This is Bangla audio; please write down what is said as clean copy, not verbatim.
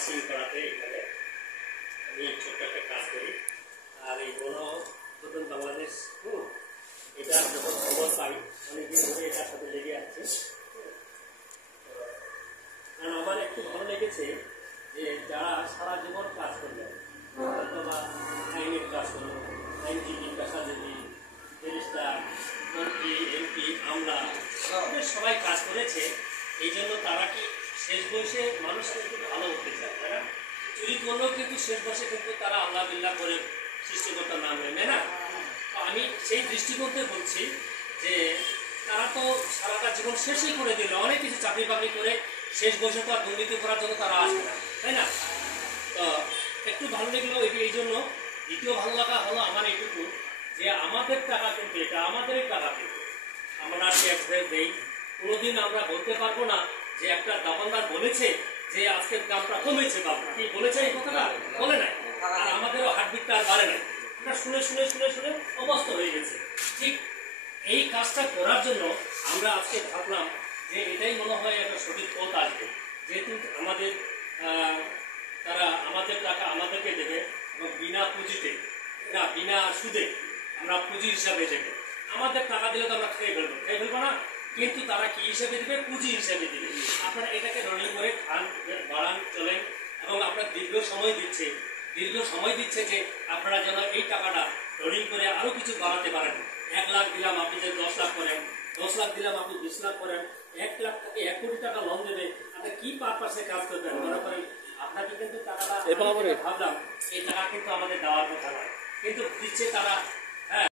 নার্সিং করাতে এখানে আমি ছোট্ট একটা কাজ করি। আর এই গণপ্রজাতন্ত্র বাংলাদেশ এটা যখন খবর পাই অনেকদিন ধরে এটার সাথে লেগে আছে। কারণ আমার একটু ভালো লেগেছে যে যারা সারা জীবন কাজ করলো অথবা আইনের কাজ করলো, আইনজীবী, পেশাজীবী, ব্যারিস্টার, মন্ত্রী, এমপি, আমলা সবাই কাজ করেছে। এই জন্য তারা কি শেষ বয়সে মানুষ কিন্তু ভালো হতে চায়, তাই না? চুরি করলেও কিন্তু শেষ বয়সে কিন্তু তারা আল্লাহ বিল্লাহ করে সৃষ্টিকর্তার নাম নেয় না। তো আমি সেই দৃষ্টিকোণ থেকে বলছি যে তারা তো সারাটা জীবন শেষই করে দিল, অনেক কিছু চাকরি বাকরি করে শেষ বয়সে তো আর দুর্নীতি করার জন্য তারা আসবে না, তাই না? তো একটু ভালো লাগলো এই জন্য। দ্বিতীয় ভালো লাগা হলো আমার এইটুকু যে আমাদের টাকা কিন্তু এটা আমাদেরই টাকা কিন্তু আমরা ট্যাক্স দেই। কোনোদিন আমরা বলতে পারবো না যে একটা দোকানদার বলেছে যে আজকের দামটা কমেছে, দামটা কি বলেছে এই কথাটা? বলে নাই। আর আমাদেরও হার্টবিটটা আর বাড়ে নাই। আমরা শুনে শুনে শুনে শুনে অবস্থ হয়ে গেছে। ঠিক এই কাজটা করার জন্য আমরা আজকে ভাবলাম যে এটাই মনে হয় একটা সঠিক পথ আসবে, যেহেতু আমাদের তারা আমাদের টাকা আমাদেরকে দেবে এবং বিনা পুঁজিতে, না বিনা সুদে আমরা পুঁজি হিসাবে দেবে। আমাদের টাকা দিলে তো আমরা খেয়ে ফেলবো না, কিন্তু তারা কি হিসাবে দেবে? পুঁজি হিসাবে দেবে। আপনারা এটাকে রানিং করে খান, বাড়ান, চলেন এবং আপনার দীর্ঘ সময় দিচ্ছে যে আপনারা যেন এই টাকাটা রানিং করে আরো কিছু বাড়াতে পারেন। 1 লাখ দিলাম, আপনি যদি 10 লাখ করেন, 10 লাখ দিলাম, আপনি 20 লাখ করেন, 1 লাখ থেকে 1 কোটি টাকা লোন দেবে। আপনি কি পারপাসে কাজ করবেন মনে করেন? আপনাকে কিন্তু টাকাটা ভাবলাম এই টাকা কিন্তু আমাদের দেওয়ার কথা নয়, কিন্তু দিচ্ছে তারা